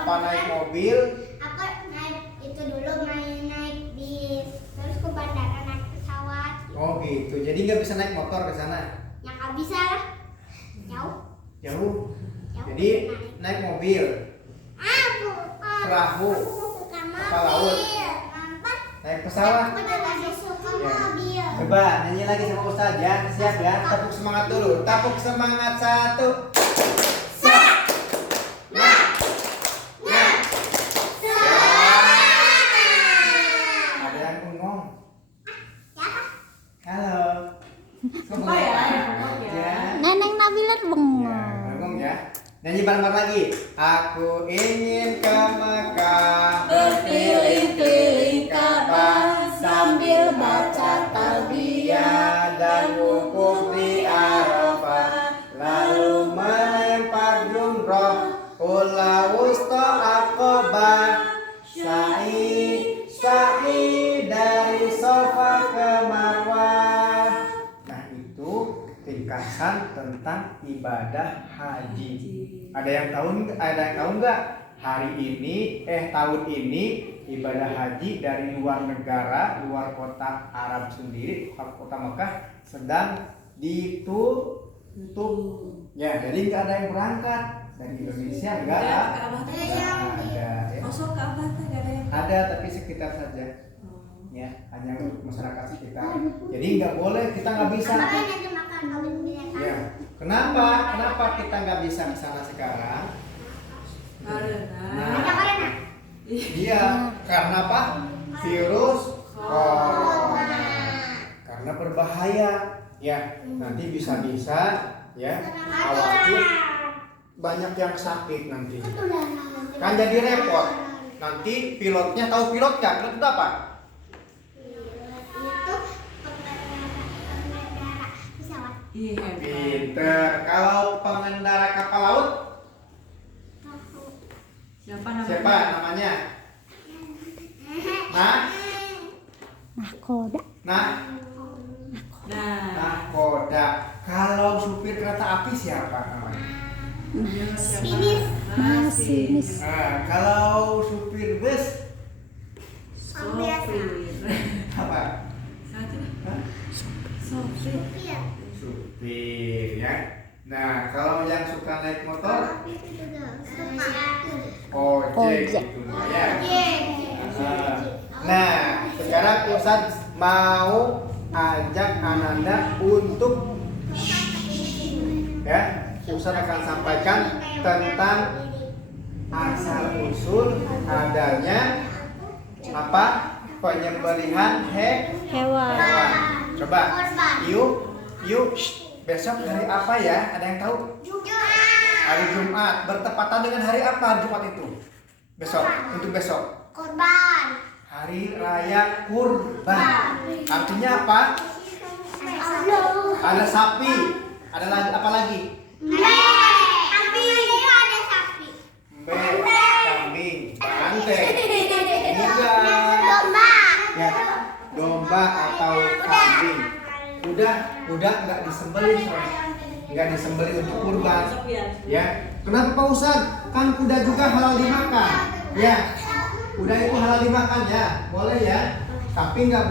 Apa naik mobil? Aku naik itu dulu naik bis, terus ke bandara naik pesawat. Oh gitu. Jadi nggak bisa naik motor ke sana? Ya nggak bisa lah, jauh. Jauh. Jauh. Jadi naik mobil, perahu, kapal laut, naik pesawat. Aku nggak suka Ya. mobil. Coba nyanyi lagi sama Ustaz ya. Siap ya? Tepuk semangat dulu. Tepuk semangat 1. Ada yang bengong. Halo. Apa ya? Bengong ya. Neneng Nabila Ya, bengong. bengong ya. Nyanyi bareng-bareng lagi. Aku ingin ke Mekah, Berkeliling-keliling Ka'bah sambil baca talbiyah dan wukuf di Arafah, lalu melempar jumroh, ula wusta aqobah, sa'i dari Safa ke Marwah. Nah itu ringkasan tentang ibadah haji. Ada yang tahu nggak? Hari ini, tahun ini ibadah haji dari luar negara, luar kota Arab sendiri, kota Mekah sedang ditutup. Ya, jadi nggak ada yang berangkat dari Indonesia nggak ada. Ya. Masuk ke apa tuh gak ada yang Ada tapi sekitar saja. Ya, hanya untuk masyarakat sekitar. Jadi nggak boleh, kita nggak bisa. Ya, kenapa kita nggak bisa ke sana sekarang? karena Iya, karena apa? Virus corona. Karena berbahaya. Ya, nanti bisa-bisa ya khawatir banyak yang sakit nanti. Kan jadi repot. Nanti pilotnya tahu pilot nggak? Pilot itu apa? iya hebat. Pinter. Kalau pengendara kapal laut Siapa namanya? siapa namanya? Nahkoda. Nahkoda. Kalau supir kereta api siapa namanya? Masinis. Kalau supir bus Sopir. apa? Hah? Sopir. Supir ya. Nah, kalau yang suka naik motor ojek gitu ya. Nah, sekarang Ustaz mau ajak Ananda untuk ya, Ustaz akan sampaikan tentang asal usul adanya apa? Penyembelihan Hewan. hewan. Coba, yuk, besok hari apa ya? Ada yang tahu? Hari Jumat. Bertepatan dengan hari apa Jumat itu? Besok, untuk besok. Korban. Hari Raya Kurban. Artinya apa? Ada sapi. Ada lagi apa lagi? Kambing, banteng. Ya, domba atau kambing. Udah nggak disembelih, nggak disembelih untuk kurban. Ya, kenapa Pak Ustaz? Kan kuda juga halal dimakan. Ya, kuda itu halal dimakan ya, boleh ya. Tapi nggak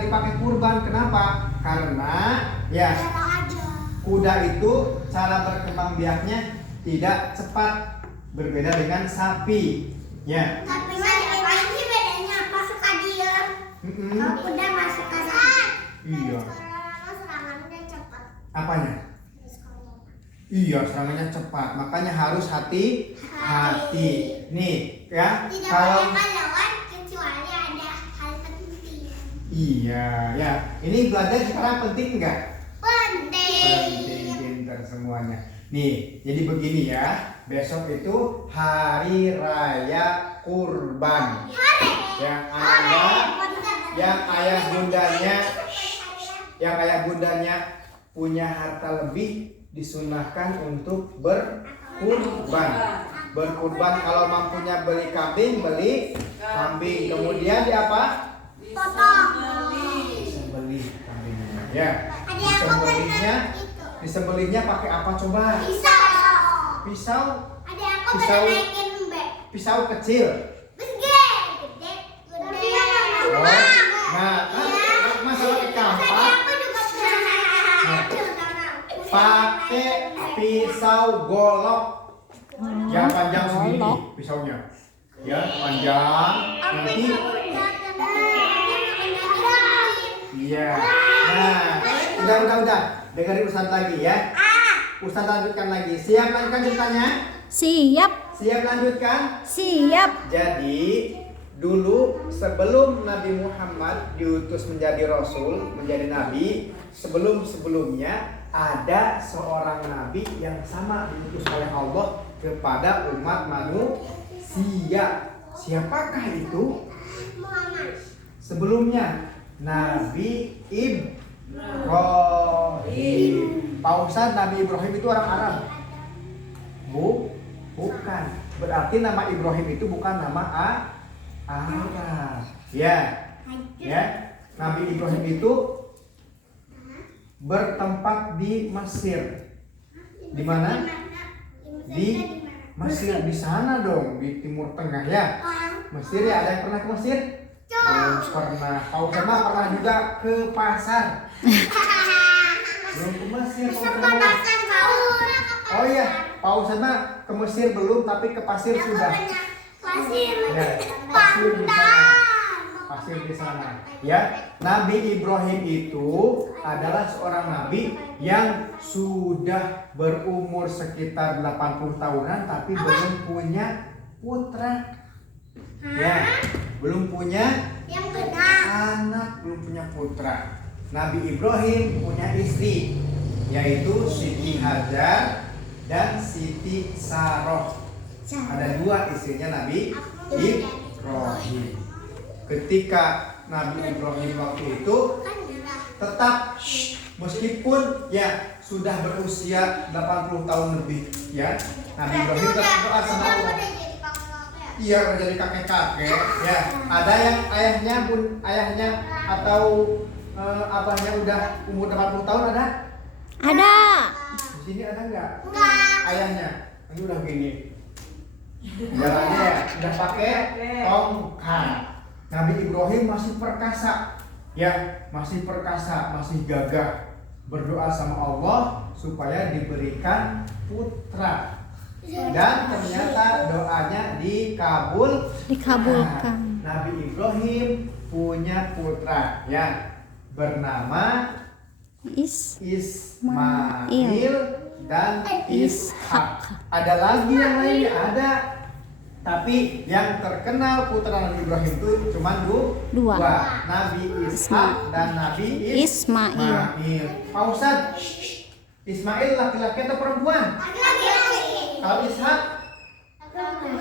dipakai kurban. Kenapa? Karena ya kuda itu cara berkembang biaknya tidak cepat, berbeda dengan sapi. Ya. Tapi ngapain sih bedanya? Apa suka diem? Mm-mm. Udah masuk ke sana. Iya. Serangannya cepat. Apanya? Iya, serangannya cepat. Makanya harus hati-hati. Nih, ya. Tidak Kalau boleh lawan kecuali ada hal penting. iya, ya. Ini belajar sekarang penting nggak? Penting. Penting, pinter semuanya. Nih, jadi begini ya. Besok itu hari raya kurban. Yang Anda, yang ayah bundanya punya harta lebih disunahkan untuk berkurban. Berkurban kalau mampunya beli kambing, beli kambing. Kemudian di apa? Potong. Disembelih kambingnya. Ya. Ada yang komentar itu. Disembelihnya pakai apa coba? Pisau. Pisau. Ada yang Pisau. naikin bek. pisau kecil. Gede. Gede. Oh, nah, masalah kampak Aku juga pakai pisau golok. Ya panjang segini pisaunya. Ya panjang. Nanti iya. Nah, udah. Dengerin Ustaz lagi ya. Ustaz lanjutkan lagi. Siap lanjutkan ceritanya? Siap. Siap lanjutkan? Siap. Jadi dulu sebelum Nabi Muhammad diutus menjadi Rasul, menjadi Nabi, sebelumnya ada seorang Nabi yang sama diutus oleh Allah kepada umat manusia. Siapakah itu? Sebelumnya Nabi Ibrahim. Pak Ustadz, Nabi Ibrahim itu orang Arab? Bukan. Berarti nama Ibrahim itu bukan nama Arab. Ya. Nabi Ibrahim itu bertempat di Mesir. Di mana? Di Mesir, di sana dong, di Timur Tengah ya. Mesir ya, ada yang pernah ke Mesir? Belum pernah. Pak Ustadz mah pernah juga ke pasar. Belum ke Mesir. Oh iya, Pak Ustadz mah ke Mesir belum, tapi ke pasir sudah. Ya, pasir di sana. Pasir di sana. Ya, Nabi Ibrahim itu adalah seorang nabi yang sudah berumur sekitar 80 tahunan tapi belum punya putra. Ya, belum punya anak, belum punya putra. Nabi Ibrahim punya istri, yaitu Siti Hajar dan Siti Saroh. Ada dua istrinya Nabi Ibrahim. Ketika Nabi Ibrahim waktu itu tetap meskipun ya sudah berusia 80 tahun lebih ya, Nabi Ibrahim tetap berdoa sama Allah. Iya, udah jadi kakek-kakek ya. Ada yang ayahnya atau abahnya udah umur 80 tahun ada? Ada. Di sini ada enggak? Ayahnya. Ini udah gini. Jalannya ya, udah pakai tongkat. Nabi Ibrahim masih perkasa. Ya, masih perkasa, masih gagah. Berdoa sama Allah supaya diberikan putra. Dan ternyata doanya Dikabulkan. Nabi Ibrahim punya putra ya, bernama Ismail dan Ishak. Ada lagi yang lainnya ada, tapi yang terkenal putra Nabi Ibrahim itu cuma dua, Nabi Ishak dan Nabi Ismail. Pak Ustadz, Ismail laki-laki atau perempuan? Kalau Ishak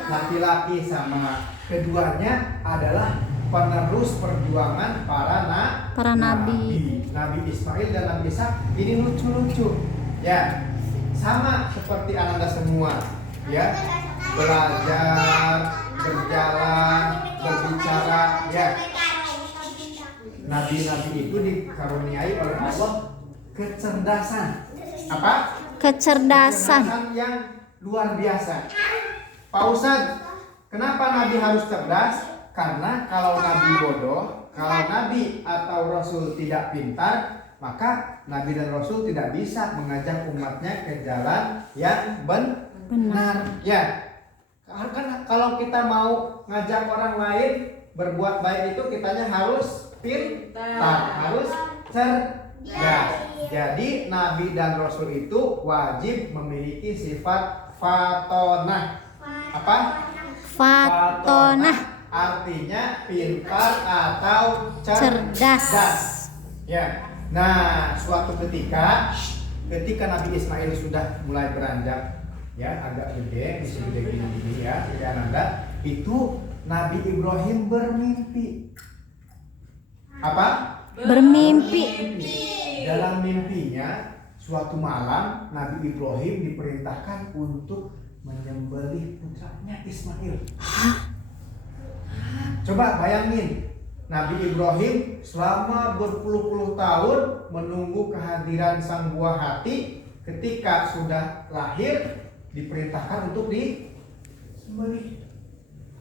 laki-laki sama. Keduanya adalah penerus perjuangan para nabi. Nabi Ismail dan Nabi Ishak ini lucu-lucu. Ya, sama seperti Ananda semua. Ya, belajar, berjalan, berbicara. Ya, nabi-nabi itu dikaruniai oleh Allah kecerdasan. Apa? Kecerdasan yang luar biasa. Pak Ustadz, kenapa Nabi harus cerdas? Karena kalau Nabi bodoh, kalau Nabi atau Rasul tidak pintar, maka Nabi dan Rasul tidak bisa mengajak umatnya ke jalan yang benar. Ya, karena kalau kita mau ngajak orang lain berbuat baik itu kitanya harus pintar, harus cerdas. Jadi Nabi dan Rasul itu wajib memiliki sifat fatonah. Apa? Fatonah. Artinya pintar atau Cerdas. Ya. Nah, suatu ketika Nabi Ismail sudah mulai beranjak, ya agak gede, bisa gede gini ya, tidak Ananda, itu Nabi Ibrahim bermimpi. Apa? Bermimpi. Dalam mimpinya, suatu malam Nabi Ibrahim diperintahkan untuk menyembelih putranya Ismail. Coba bayangin, Nabi Ibrahim selama berpuluh-puluh tahun menunggu kehadiran sang buah hati. Ketika sudah lahir, diperintahkan untuk disembelih.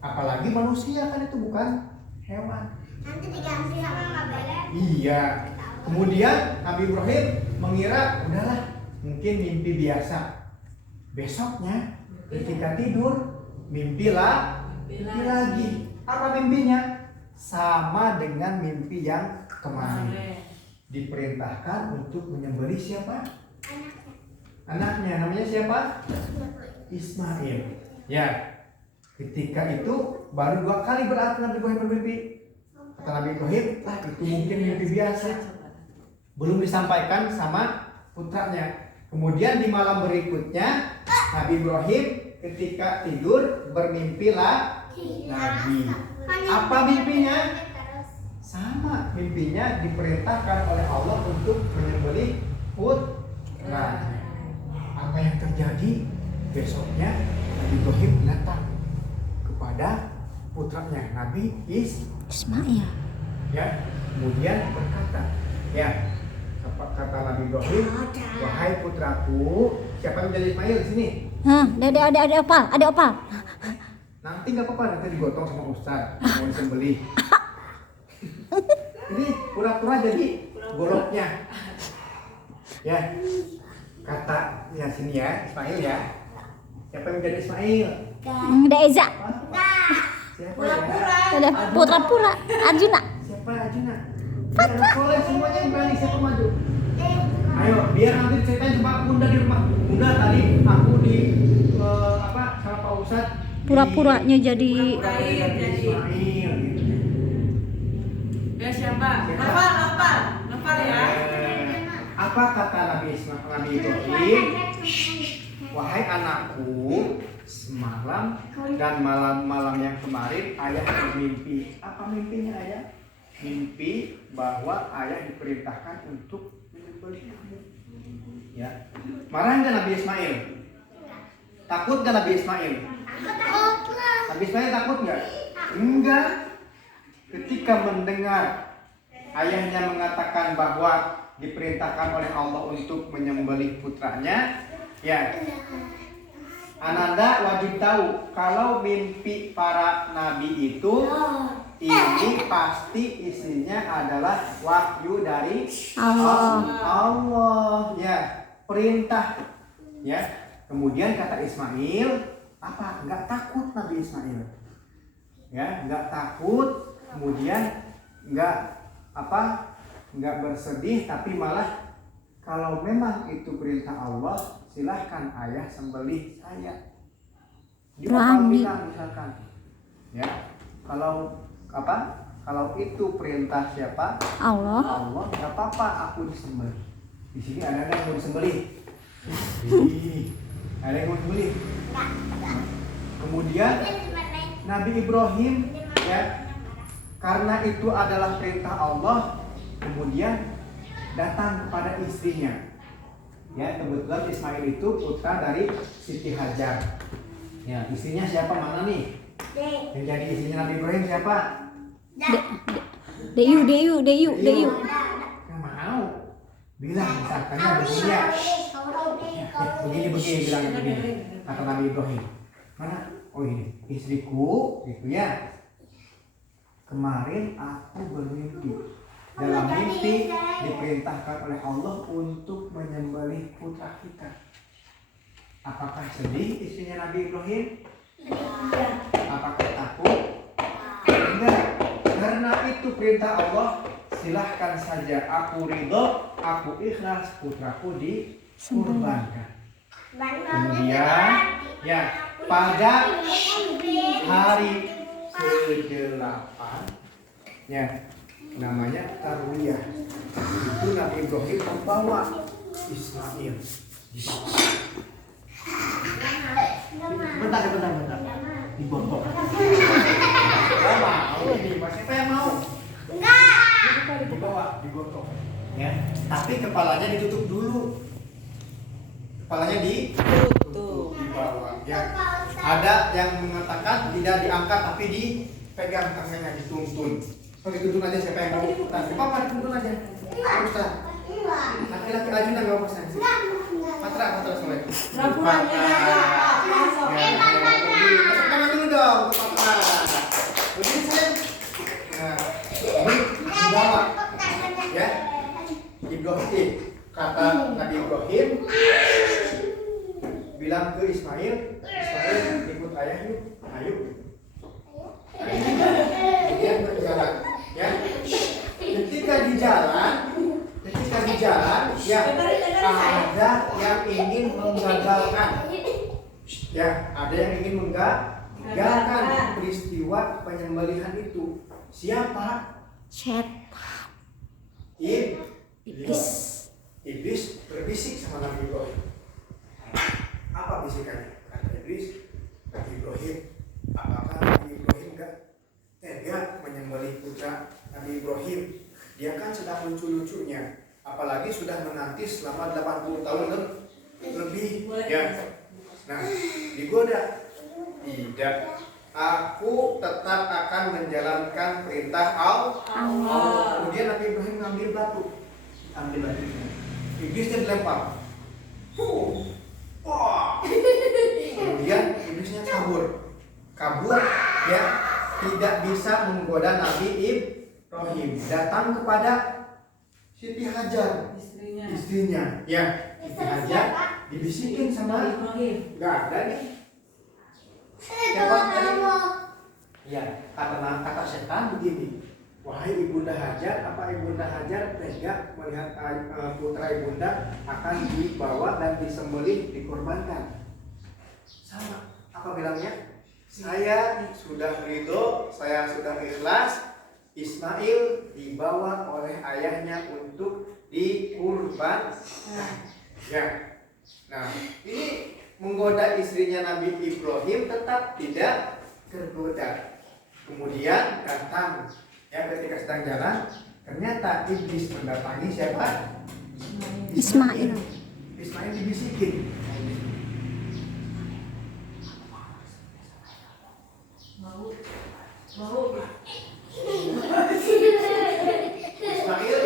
Apalagi manusia kan itu bukan hewan. Nanti diganti sama Mbak Bella. Iya. Kemudian Nabi Ibrahim mengira udahlah mungkin mimpi biasa. Besoknya ketika tidur mimpi lagi. Apa mimpinya? Sama dengan mimpi yang kemarin. Diperintahkan untuk menyembelih siapa? Anaknya. Namanya siapa? Ismail. Ya. Ketika itu baru 2 kali berarti Nabi Ibrahim bermimpi. Kata Nabi Ibrahim, itu mungkin mimpi biasa. Belum disampaikan sama putranya. Kemudian di malam berikutnya Nabi Ibrahim ketika tidur bermimpi lagi. Apa mimpinya? Sama, mimpinya diperintahkan oleh Allah untuk menyembelih putra. Apa yang terjadi? Besoknya Nabi Ibrahim datang kepada putranya Nabi Ismail. Ya, kemudian berkata, ya, kata Nabi Ibrahim, wahai putraku, siapa yang menjadi Ismail di sini? Hah, ada apa? Nanti nggak apa-apa, nanti digotong sama Ustaz, mau disembelih. Ini pura-pura jadi goloknya. Ya, kata ya sini ya, Ismail ya. Siapa yang menjadi Ismail? Ada Eza. Siapa ya? Ada pura-pura Arjuna. Siapa Arjuna? Biar anak soleh semuanya yang berani, siapa maju? Ayo, biar nanti ceritain sama Bunda di rumah. Bunda tadi aku di sama Pak Ustadz. Pura-puranya jadi Ismail gitu. Ya siapa? Nopal ya. Apa kata Nabi Ibrahim? Wahai anakku, semalam dan malam-malam yang kemarin ayah bermimpi. Apa mimpinya ayah? Mimpi bahwa ayah diperintahkan untuk menyembelih kamu. Ya. Marah nggak Nabi Ismail? Takut nggak Nabi Ismail? Nabi Ismail takut nggak? Enggak. Ketika mendengar ayahnya mengatakan bahwa diperintahkan oleh Allah untuk menyembelih putranya, ya, Ananda wajib tahu kalau mimpi para nabi itu ini pasti isinya adalah wahyu dari Allah, ya, perintah, ya. Kemudian kata Ismail, apa? Enggak takut Nabi Ismail, ya, enggak takut. Kemudian enggak bersedih, tapi malah kalau memang itu perintah Allah, silahkan ayah sembelih saya. Dia bakal bilang misalkan, ya, kalau itu perintah siapa? Allah. Nggak apa-apa aku disembelih. Di sini ada yang mau disembelih? Ada yang mau disembelih? Kemudian Nabi Ibrahim, ya, karena itu adalah perintah Allah, kemudian datang kepada istrinya. Ya, kebetulan Ismail itu putra dari Siti Hajar. Ya, istrinya siapa, mana nih? Yang jadi istrinya Nabi Ibrahim siapa? Deyu. Yang mau bilang misalkannya begini ya. Begini bilangnya begini. Kata Nabi Ibrahim. Mana? Oh ini istriku, gitu ya. Kemarin aku bermimpi. Dalam mimpi diperintahkan oleh Allah untuk menyembelih putra kita. Apakah sedih istrinya Nabi Ibrahim? Apakah takut? Enggak. Karena itu perintah Allah, silahkan saja, aku ridho, aku ikhlas, putraku dikurbankan. Kemudian, ya, pada hari ke-8, ya, namanya Tarwiyah, itu Nabi Ibrahim membawa Ismail. Bentar. Dibotok. Gak mau, siapa yang mau? Enggak. Dibawa, dibotok. Ya, tapi kepalanya ditutup dulu. Kepalanya ditutup, dibawa. Ya. Ada yang mengatakan tidak diangkat tapi dipegang tangannya, dituntun. Kalau dituntun aja siapa yang mau? Apa dituntun aja? Ustaz. Laki-laki aja nggak apa-apa sih. Patra soleh. Rampuannya ada. Tangan dulu dong, Patra. gagalkan peristiwa penyembelihan itu. Siapa? Iblis. Iblis berbisik sama Nabi Ibrahim. Apa bisikannya? Kata Iblis, Nabi Ibrahim, apakah Nabi Ibrahim gak tega menyembelih putra Nabi Ibrahim? Dia kan sedang lucu-lucunya, apalagi sudah menanti selama 80 tahun lebih. Ya. Nah, digoda. Tidak. Aku tetap akan menjalankan perintah Allah. Kemudian Nabi Ibrahim ngambil batu. Iblisnya dilempar. Wah. Kemudian iblisnya kabur ya, tidak bisa menggoda Nabi Ibrahim. Datang kepada Siti Hajar, istrinya ya. Siti Hajar dibisikin sama Ibrahim. nggak ada nih. Siapa tadi? Ya, kata setan begini. Wahai Ibunda Hajar, apa Ibunda Hajar tega melihat putra Ibunda akan dibawa dan disembelih, dikorbankan? Sama. Apa bilangnya? Saya sudah ridho, saya sudah ikhlas. Ismail dibawa oleh ayahnya untuk dikurban. Ya. Nah, ini menggoda istrinya Nabi Ibrahim tetap tidak tergoda. Kemudian datang ya, ketika sedang jalan ternyata iblis mendatangi siapa? Ismail. Ismail dibisikin. Ismail,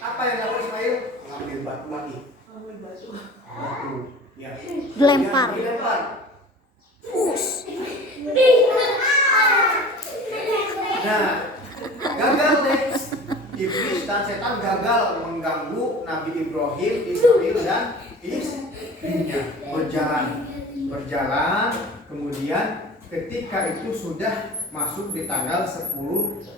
apa yang dilakukan Ismail? Mengambil batu lagi. Batu. Ya. Dilempar. Dilempar. Nah, gagal deh. Iblis dan setan gagal mengganggu Nabi Ibrahim, Ismail dan istrinya. Berjalan. Kemudian ketika itu sudah masuk di tanggal 10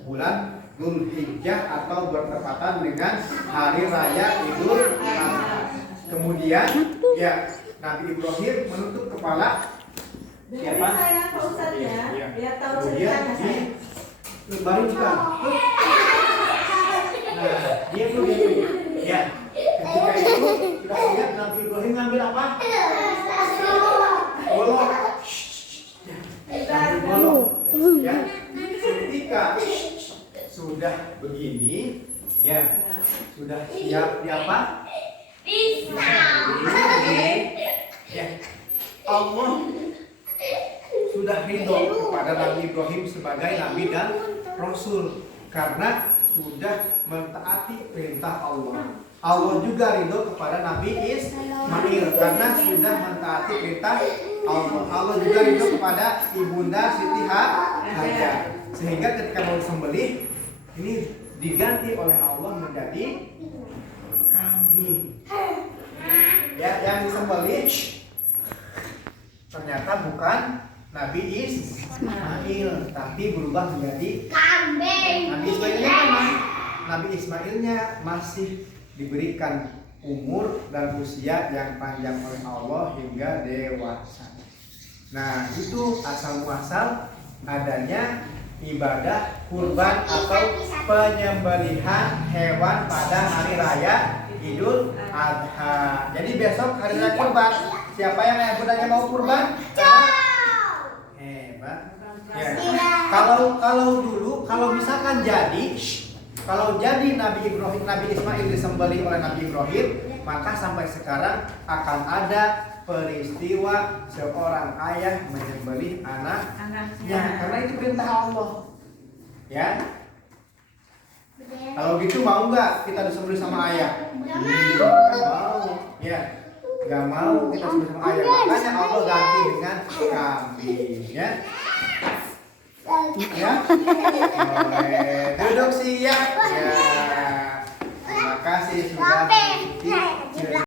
bulan Dzulhijjah atau bertepatan dengan hari raya Idul Adha. Kemudian ya Nabi Ibrahim menutup kepala siapa? Saya Pak Ustadz ya. Dia tahu Kemudian ceritanya saya. dibaringkan. Nah, dia ya. Ketika itu sudah lihat Nabi Ibrahim ngambil apa? Golok. Ngambil golok. Ya. Ketika sudah begini, ya sudah siap di apa? Ya, Allah sudah ridho kepada Nabi Ibrahim sebagai Nabi dan Rasul karena sudah mentaati perintah Allah. Allah juga ridho kepada Nabi Ismail karena sudah mentaati perintah Allah. Allah juga ridho kepada Ibunda Siti Hajar sehingga ketika mau disembelih ini diganti oleh Allah menjadi kambing. Ya, yang disembelih ternyata bukan Nabi Ismail, tapi berubah menjadi Kambing. Nabi Ismailnya mana? Nabi Ismailnya masih diberikan umur dan usia yang panjang oleh Allah hingga dewasa. Nah, itu asal muasal adanya ibadah kurban atau penyembelihan hewan pada hari raya Idul Adha. Jadi besok hari raya kurban. Siapa yang ayah bundanya mau kurban? Hebat. Ya. Kalau misalkan jadi Nabi Ibrahim, Nabi Ismail disembelih oleh Nabi Ibrahim, maka sampai sekarang akan ada peristiwa seorang ayah menyembelih anaknya karena itu perintah Allah. Ya. Kalau gitu mau nggak kita disembelih sama ayah? Nggak mau. Ya. Nggak mau kita disembelih sama ayah. Makanya Allah ganti dengan kambing. Ya. Ya. Boleh. Duduk siap. Ya. Terima kasih sudah